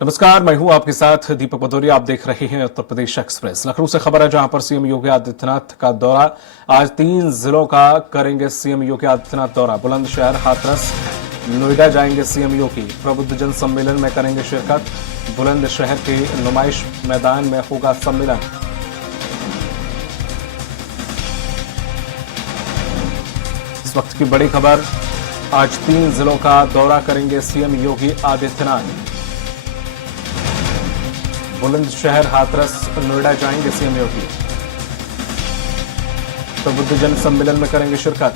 नमस्कार, मैं हूं आपके साथ दीपक भदौरिया। आप देख रहे हैं उत्तर प्रदेश एक्सप्रेस। लखनऊ से खबर है, जहां पर सीएम योगी आदित्यनाथ का दौरा। आज 3 जिलों का करेंगे सीएम योगी आदित्यनाथ दौरा। बुलंदशहर, हाथरस, नोएडा जाएंगे सीएम योगी। प्रबुद्धजन सम्मेलन में करेंगे शिरकत। बुलंदशहर के नुमाइश मैदान में होगा सम्मेलन। इस वक्त की बड़ी खबर, आज 3 जिलों का दौरा करेंगे सीएम योगी आदित्यनाथ। बुलंदशहर, हाथरस, नोएडा जाएंगे सीएम योगी। प्रबुद्धजन सम्मेलन में करेंगे शिरकत।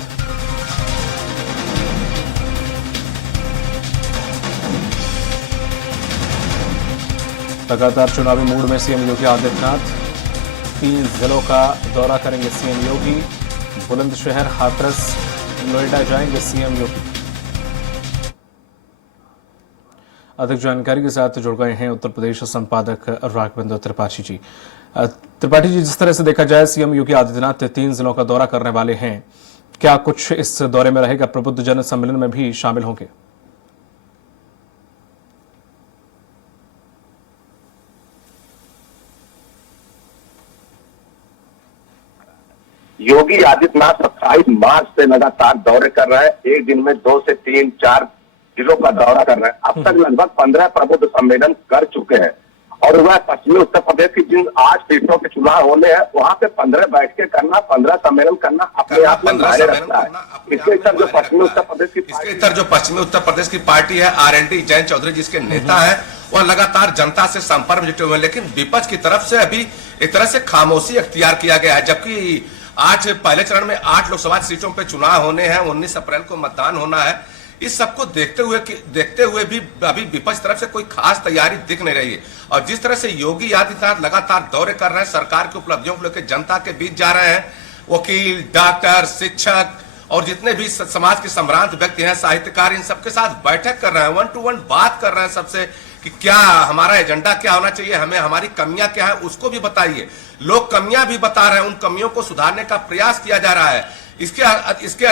लगातार चुनावी मूड में सीएम योगी आदित्यनाथ। 3 जिलों का दौरा करेंगे सीएम योगी। बुलंदशहर, हाथरस, नोएडा जाएंगे सीएम योगी। अधिक जानकारी के साथ जुड़ गए हैं उत्तर प्रदेश संपादक राघवेंद्र त्रिपाठी जी। त्रिपाठी जी, जिस तरह से देखा जाए सीएम योगी आदित्यनाथ 3 जिलों का दौरा करने वाले हैं, क्या कुछ इस दौरे में रहेगा? प्रबुद्ध जन सम्मेलन में भी शामिल होंगे? योगी आदित्यनाथ 27 मार्च से लगातार दौरे कर रहे हैं। एक दिन में 2 से 3, 4 जिलों का दौरा कर रहे हैं। अब तक लगभग 15 प्रबुद्ध सम्मेलन कर चुके हैं और वह पश्चिमी उत्तर प्रदेश की जिन 8 सीटों के चुनाव होने हैं, वहां पे 15 बैठकें करना, 15 सम्मेलन करना अपने आप में मायने रखता है। इसके इतर जो पश्चिमी उत्तर प्रदेश की पार्टी है RND जयंत चौधरी, जिसके नेता है, वह लगातार जनता से संपर्क में जुटे हुए हैं। लेकिन विपक्ष की तरफ से अभी एक तरह से खामोशी अख्तियार किया गया है। जबकि आज पहले चरण में 8 लोकसभा सीटों पे चुनाव होने हैं, 19 अप्रैल को मतदान होना है। इस सबको देखते हुए भी अभी विपक्ष तरफ से कोई खास तैयारी दिख नहीं रही है। और जिस तरह से योगी आदित्यनाथ लगातार दौरे कर रहे हैं, सरकार की उपलब्धियों को लेकर जनता के बीच जा रहे हैं, वकील, डॉक्टर, शिक्षक और जितने भी समाज के सम्भ्रांत व्यक्ति हैं, साहित्यकार, इन सबके साथ बैठक कर रहे हैं, 1 to 1 बात कर रहे हैं सबसे कि क्या हमारा एजेंडा क्या होना चाहिए, हमें हमारी कमियां क्या है उसको भी बताइए। लोग कमियां भी बता रहे हैं, उन कमियों को सुधारने का प्रयास किया जा रहा है। इसके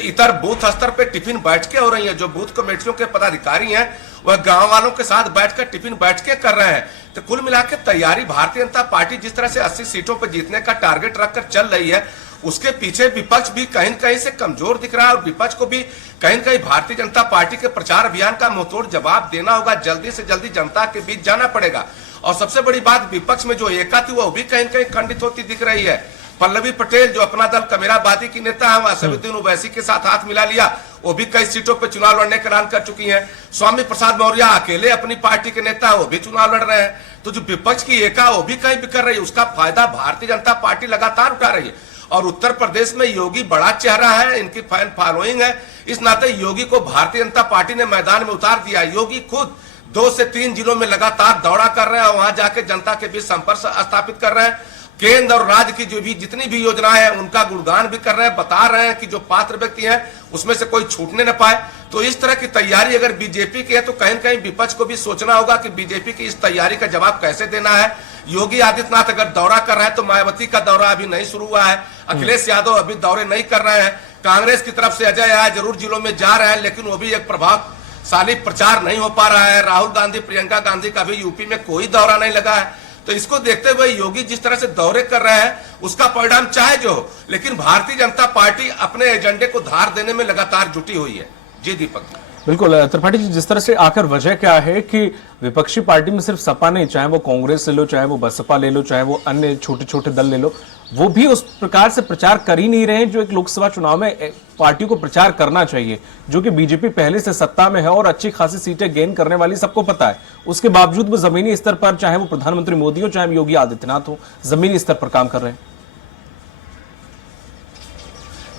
इतर बूथ स्तर पे टिफिन बैठकें हो रही हैं। जो बूथ कमेटियों के पदाधिकारी हैं, वह गांव वालों के साथ बैठकर टिफिन बैठकें कर रहे हैं। तो कुल मिलाकर तैयारी भारतीय जनता पार्टी जिस तरह से 80 सीटों पर जीतने का टारगेट रखकर चल रही है, उसके पीछे विपक्ष भी कहीं न कहीं से कमजोर दिख रहा है और विपक्ष को भी कहीं न कहीं भारतीय जनता पार्टी के प्रचार अभियान का मुंहतोड़ जवाब देना होगा। जल्दी से जल्दी जनता के बीच जाना पड़ेगा। और सबसे बड़ी बात, विपक्ष में जो एकता थी वो भी कहीं न कहीं खंडित होती दिख रही है। पल्लवी पटेल, जो अपना दल कमेराबादी की नेता है, असदुद्दीन ओवैसी के साथ हाथ मिला लिया, वो भी कई सीटों पर चुनाव लड़ने का ऐलान कर चुकी हैं। स्वामी प्रसाद मौर्य अकेले अपनी पार्टी के नेता, वो भी चुनाव लड़ रहे हैं। तो जो विपक्ष की एका वो भी कहीं बिखर रही है, उसका फायदा भारतीय जनता पार्टी लगातार उठा रही है। और उत्तर प्रदेश में योगी बड़ा चेहरा है, इनकी फैन फॉलोइंग है। इस नाते योगी को भारतीय जनता पार्टी ने मैदान में उतार दिया। योगी खुद 2 से 3 जिलों में लगातार दौरा कर रहे हैं और वहां जाके जनता के बीच संपर्क स्थापित कर रहे हैं। केंद्र और राज्य की जो भी जितनी भी योजनाएं हैं, उनका गुणगान भी कर रहे हैं, बता रहे हैं कि जो पात्र व्यक्ति हैं उसमें से कोई छूटने न पाए। तो इस तरह की तैयारी अगर बीजेपी की है, तो कहीं न कहीं विपक्ष को भी सोचना होगा कि बीजेपी की इस तैयारी का जवाब कैसे देना है। योगी आदित्यनाथ अगर दौरा कर रहे हैं, तो मायावती का दौरा अभी नहीं शुरू हुआ है, अखिलेश यादव अभी दौरे नहीं कर रहे हैं, कांग्रेस की तरफ से अजय राय जरूर जिलों में जा रहे हैं, लेकिन वो भी एक प्रभावशाली प्रचार नहीं हो पा रहा है। राहुल गांधी, प्रियंका गांधी का भी यूपी में कोई दौरा नहीं लगा है। तो इसको देखते हुए योगी जिस तरह से दौरे कर रहे हैं, उसका परिणाम चाहे जो हो, लेकिन भारतीय जनता पार्टी अपने एजेंडे को धार देने में लगातार जुटी हुई है। जी दीपक। बिल्कुल त्रिपाठी जी, जिस तरह से आखिर वजह क्या है कि विपक्षी पार्टी में सिर्फ सपा नहीं, चाहे वो कांग्रेस ले लो, चाहे वो बसपा ले लो, चाहे वो अन्य छोटे छोटे दल ले लो, वो भी उस प्रकार से प्रचार कर ही नहीं रहे जो एक लोकसभा चुनाव में पार्टी को प्रचार करना चाहिए। जो कि बीजेपी पहले से सत्ता में है और अच्छी खासी सीटें गेन करने वाली, सबको पता है। उसके बावजूद वो जमीनी स्तर पर, चाहे वो प्रधानमंत्री मोदी हो, चाहे योगी आदित्यनाथ हो, जमीनी स्तर पर काम कर रहे हैं।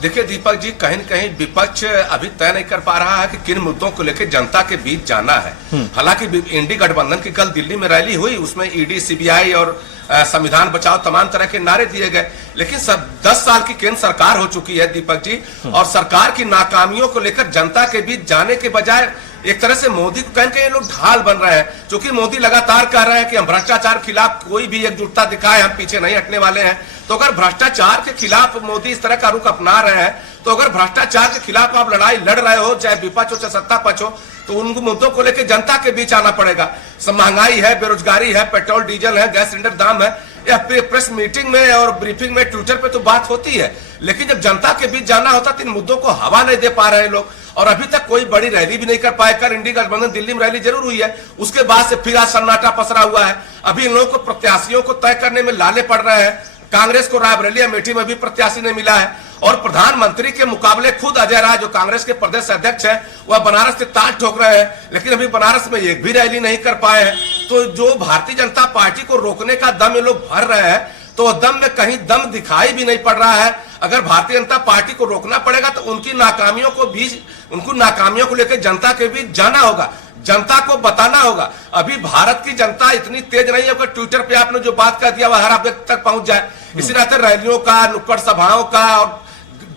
देखिए दीपक जी, कहीं न कहीं विपक्ष अभी तय नहीं कर पा रहा है कि किन मुद्दों को लेकर जनता के बीच जाना है। हालांकि इंडी गठबंधन की कल दिल्ली में रैली हुई, उसमें ईडी, सीबीआई और संविधान बचाओ तमाम तरह के नारे दिए गए। लेकिन 10 साल की केंद्र सरकार हो चुकी है दीपक जी, और सरकार की नाकामियों को लेकर जनता के बीच जाने के बजाय एक तरह से मोदी को कहीं कहीं लोग ढाल बन रहे हैं। क्योंकि मोदी लगातार कह रहे हैं कि हम भ्रष्टाचार के खिलाफ कोई भी एकजुटता दिखाए, हम पीछे नहीं हटने वाले हैं। तो अगर भ्रष्टाचार के खिलाफ मोदी इस तरह का रुख अपना रहे हैं, तो अगर भ्रष्टाचार के खिलाफ आप लड़ाई लड़ रहे हो, चाहे विपक्ष हो चाहे सत्ता पक्ष हो, तो उन मुद्दों को लेकर जनता के बीच आना पड़ेगा। महंगाई है, बेरोजगारी है, पेट्रोल डीजल है, गैस सिलेंडर दाम है, या प्रेस मीटिंग में और ब्रीफिंग में ट्विटर पे तो बात होती है, लेकिन जब जनता के बीच जाना होता तो इन मुद्दों को हवा नहीं दे पा रहे हैं लोग। और अभी तक कोई बड़ी रैली भी नहीं कर पाए। कल इंडी गठबंधन दिल्ली में रैली जरूर हुई है, उसके बाद से फिर आज सन्नाटा पसरा हुआ है। अभी इन लोगों को प्रत्याशियों को तय करने में लाले पड़ रहे हैं। कांग्रेस को रायबरेली अमेठी में भी प्रत्याशी नहीं मिला है, और प्रधानमंत्री के मुकाबले खुद अजय राय जो कांग्रेस के प्रदेश अध्यक्ष है वह बनारस से ताल ठोक रहे हैं, लेकिन अभी बनारस में एक भी रैली नहीं कर पाए हैं। तो जो भारतीय जनता पार्टी को रोकने का दम ये लोग भर रहे हैं, तो दम में कहीं दम दिखाई भी नहीं पड़ रहा है। अगर भारतीय जनता पार्टी को रोकना पड़ेगा तो उनकी नाकामियों को लेकर जनता के बीच जाना होगा, जनता को बताना होगा। अभी भारत की जनता इतनी तेज नहीं है कि ट्विटर पे आपने जो बात कर दिया वह हर व्यक्ति तक पहुंच जाए। इसी तरह रैलियों का, नुक्कड़ सभाओं का और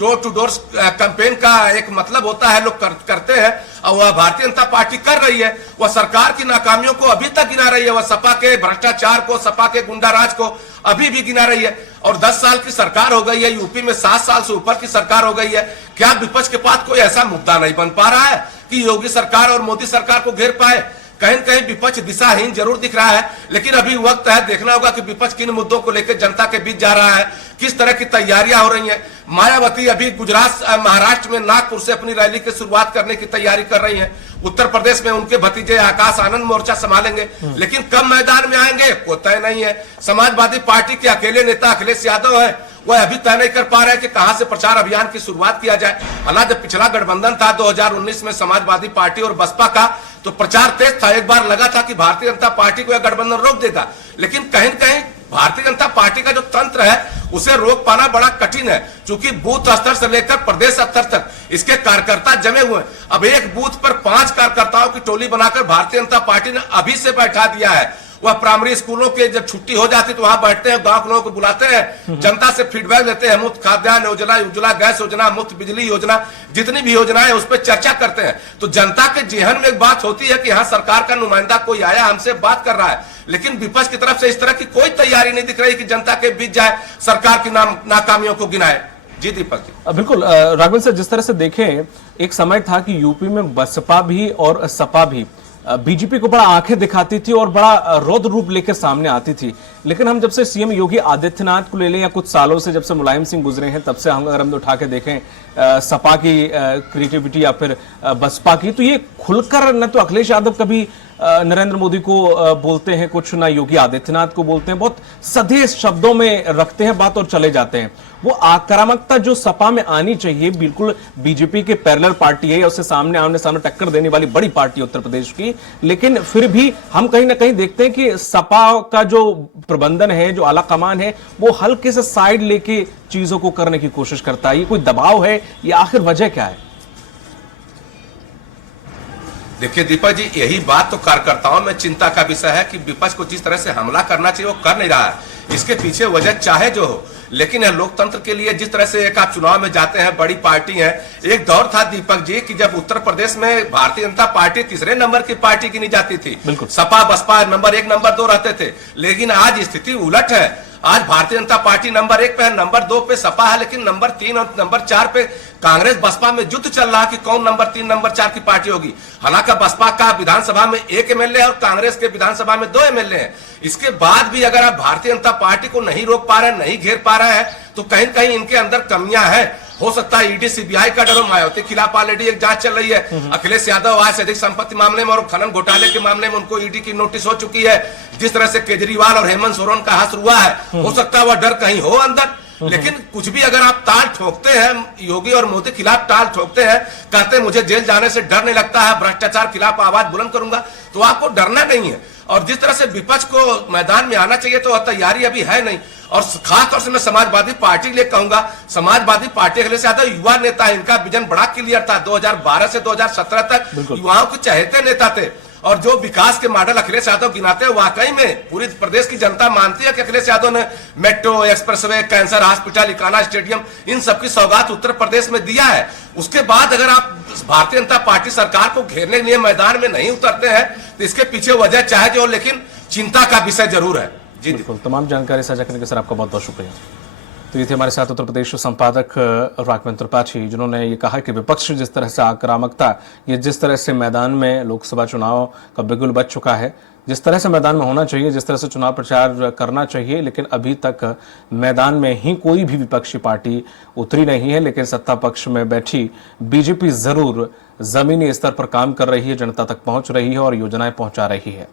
डोर टू डोर कैंपेन का एक मतलब होता है, लोग करते हैं, और वह भारतीय जनता पार्टी कर रही है। वह सरकार की नाकामियों को अभी तक गिना रही है, वह सपा के भ्रष्टाचार को, सपा के गुंडाराज को अभी भी गिना रही है। और 10 साल की सरकार हो गई है, यूपी में 7 साल से ऊपर की सरकार हो गई है। क्या विपक्ष के पास कोई ऐसा मुद्दा नहीं बन पा रहा है कि योगी सरकार और मोदी सरकार को घेर पाए? कहीं न कहीं विपक्ष दिशाहीन जरूर दिख रहा है, लेकिन अभी वक्त है, देखना होगा कि विपक्ष किन मुद्दों को लेकर जनता के बीच जा रहा है, किस तरह की तैयारियां हो रही हैं। मायावती अभी गुजरात, महाराष्ट्र में नागपुर से अपनी रैली की शुरुआत करने की तैयारी कर रही हैं। उत्तर प्रदेश में उनके भतीजे आकाश आनंद मोर्चा संभालेंगे, लेकिन कब मैदान में आएंगे कोई तय नहीं है। समाजवादी पार्टी के अकेले नेता अखिलेश यादव है, वह अभी तय नहीं कर पा रहे कि कहां से प्रचार अभियान की शुरुआत किया जाए। हालांकि जब पिछला गठबंधन था 2019 में समाजवादी पार्टी और बसपा का, तो प्रचार तेज था। एक बार लगा था कि भारतीय जनता पार्टी को यह गठबंधन रोक देगा, लेकिन कहीं न कहीं भारतीय जनता पार्टी का जो तंत्र है उसे रोक पाना बड़ा कठिन है, क्योंकि बूथ स्तर से लेकर प्रदेश स्तर तक इसके कार्यकर्ता जमे हुए हैं। अब एक बूथ पर 5 कार्यकर्ताओं की टोली बनाकर भारतीय जनता पार्टी ने अभी से बैठा दिया है। वह प्राइमरी स्कूलों के जब छुट्टी हो जाती तो वहां बैठते हैं, गांव के लोगों को बुलाते हैं, जनता से फीडबैक लेते हैं, मुफ्त खाद्यान्न योजना, उज्ज्वला गैस योजना, मुफ्त बिजली योजना, जितनी भी योजना है उस पर चर्चा करते हैं। तो जनता के जेहन में एक बात होती है कि हाँ सरकार का नुमाइंदा कोई आया हमसे बात कर रहा है, लेकिन विपक्ष की तरफ से इस तरह की कोई तैयारी नहीं दिख रही कि जनता के बीच जाए, सरकार की नाकामियों को गिनाए। जी दीपक जी। बिल्कुल राघवन सर, जिस तरह से देखें, एक समय था कि यूपी में बसपा भी और सपा भी बीजेपी को बड़ा आंखें दिखाती थी और बड़ा रौद्र रूप लेकर सामने आती थी, लेकिन हम जब से सीएम योगी आदित्यनाथ को ले लें या कुछ सालों से जब से मुलायम सिंह गुजरे हैं, तब से हम अगर हम उठा के देखें सपा की क्रिएटिविटी या फिर बसपा की, तो ये खुलकर न तो अखिलेश यादव कभी नरेंद्र मोदी को बोलते हैं कुछ, ना योगी आदित्यनाथ को बोलते हैं, बहुत सधे शब्दों में रखते हैं बात और चले जाते हैं। वो आक्रामकता जो सपा में आनी चाहिए, बिल्कुल बीजेपी के पैरेलल पार्टी है, उससे सामने आमने सामने टक्कर देने वाली बड़ी पार्टी है उत्तर प्रदेश की, लेकिन फिर भी हम कहीं ना कहीं देखते हैं कि सपा का जो प्रबंधन है, जो आला कमान है, वो हल्के से साइड लेके चीजों को करने की कोशिश करता है। ये कोई दबाव है या आखिर वजह क्या है? देखिए दीपक जी, यही बात तो कार्यकर्ताओं में चिंता का विषय है कि विपक्ष को जिस तरह से हमला करना चाहिए वो कर नहीं रहा है। इसके पीछे वजह चाहे जो हो, लेकिन लोकतंत्र के लिए जिस तरह से एक आप चुनाव में जाते हैं, बड़ी पार्टी है, एक दौर था दीपक जी कि जब उत्तर प्रदेश में भारतीय जनता पार्टी तीसरे नंबर की पार्टी गिनी जाती थी, सपा बसपा नंबर 1 नंबर 2 रहते थे, लेकिन आज स्थिति उलट है। आज भारतीय जनता पार्टी नंबर 1 पे है, नंबर 2 पे सपा है, लेकिन नंबर 3 और नंबर 4 पे कांग्रेस बसपा में युद्ध चल रहा कि कौन नंबर 3 नंबर 4 की पार्टी होगी। हालांकि बसपा का विधानसभा में 1 एमएलए और कांग्रेस के विधानसभा में 2 एमएलए हैं। इसके बाद भी अगर आप भारतीय जनता पार्टी को नहीं रोक पा रहे हैं, नहीं घेर पा रहे हैं, तो कहीं न कहीं इनके अंदर कमियां हैं। हो सकता है ईडी सीबीआई का डर हो, मायावती खिलाफ ऑलरेडी एक जांच चल रही है, अखिलेश यादव आय से अधिक संपत्ति मामले में और खनन घोटाले के मामले में उनको ईडी की नोटिस हो चुकी है। जिस तरह से केजरीवाल और हेमंत सोरेन का हश्र हुआ है, हो सकता है वह डर कहीं हो अंदर। लेकिन कुछ भी अगर आप ताल ठोकते हैं, योगी और मोदी खिलाफ ताल ठोकते हैं, कहते हैं मुझे जेल जाने से डर नहीं लगता है, भ्रष्टाचार खिलाफ आवाज बुलंद करूंगा, तो आपको डरना नहीं है। और जिस तरह से विपक्ष को मैदान में आना चाहिए तो तैयारी अभी है नहीं। और खासतौर से मैं समाजवादी पार्टी के लिए कहूंगा, समाजवादी पार्टी अखिलेश यादव युवा नेता है, इनका विजन बड़ा क्लियर था। 2012 से 2017 तक युवाओं के चहेते नेता थे, और जो विकास के मॉडल अखिलेश यादव गिनाते हैं, वाकई में पूरी प्रदेश की जनता मानती है कि अखिलेश यादव ने metro, expressway, cancer hospital, Ekana stadium, इन सबकी सौगात उत्तर प्रदेश में दिया है। उसके बाद अगर आप भारतीय जनता पार्टी सरकार को घेरने के लिए मैदान में नहीं उतरते हैं, तो इसके पीछे वजह चाहे जो, लेकिन चिंता का विषय जरूर है। जी बिल्कुल, तमाम जानकारी साझा करने के सर आपका बहुत बहुत शुक्रिया। तो ये थे हमारे साथ उत्तर प्रदेश संपादक राघवेंद्र त्रिपाठी, जिन्होंने ये कहा कि विपक्ष जिस तरह से आक्रामकता, ये जिस तरह से मैदान में लोकसभा चुनाव का बिगुल बज चुका है, जिस तरह से मैदान में होना चाहिए, जिस तरह से चुनाव प्रचार करना चाहिए, लेकिन अभी तक मैदान में ही कोई भी विपक्षी पार्टी उतरी नहीं है। लेकिन सत्ता पक्ष में बैठी बीजेपी जरूर जमीनी स्तर पर काम कर रही है, जनता तक पहुंच रही है और योजनाएं पहुंचा रही है।